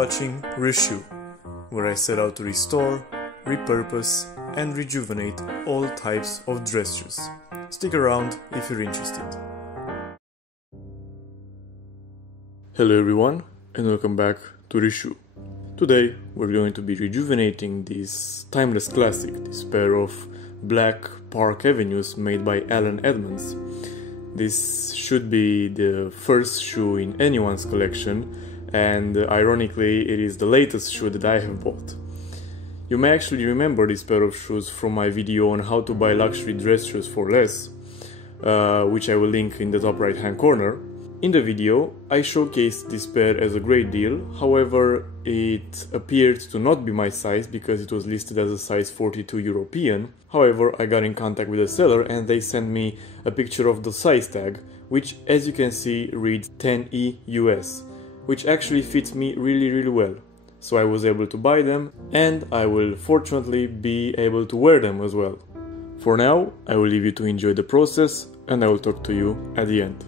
watching ReShoe, where I set out to restore, repurpose and rejuvenate all types of dress shoes. Stick around if you're interested. Hello everyone and welcome back to ReShoe. Today we're going to be rejuvenating this timeless classic, this pair of black Park Avenues made by Edmonds. This should be the first shoe in anyone's collection, and ironically it is the latest shoe that I have bought. You may actually remember this pair of shoes from my video on how to buy luxury dress shoes for less, which I will link in the top right hand corner. In the video I showcased this pair as a great deal, however it appeared to not be my size because it was listed as a size 42 European. However, I got in contact with the seller and they sent me a picture of the size tag, which as you can see reads 10E US, which actually fits me really well. So I was able to buy them and I will fortunately be able to wear them as well. For now, I will leave you to enjoy the process and I will talk to you at the end.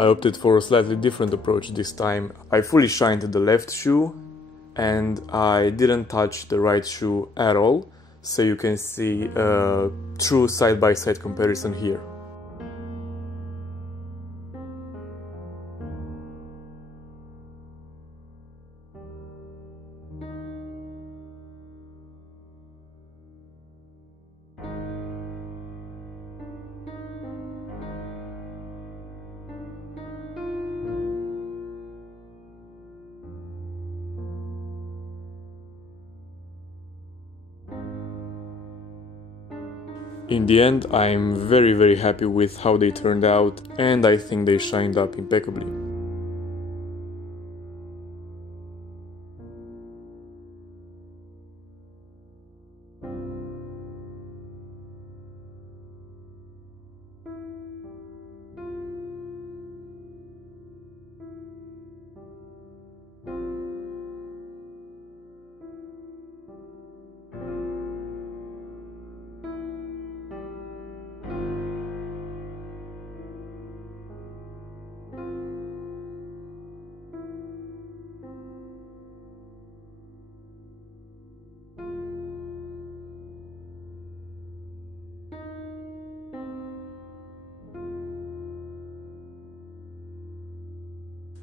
I opted for a slightly different approach this time. I fully shined the left shoe and I didn't touch the right shoe at all, so you can see a true side-by-side comparison here. In the end, I'm very happy with how they turned out, and I think they shined up impeccably.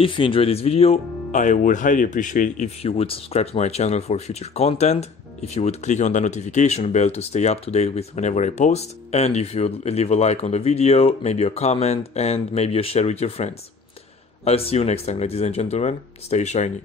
If you enjoyed this video, I would highly appreciate if you would subscribe to my channel for future content, if you would click on the notification bell to stay up to date with whenever I post, and if you would leave a like on the video, maybe a comment, and maybe a share with your friends. I'll see you next time, ladies and gentlemen. Stay shiny.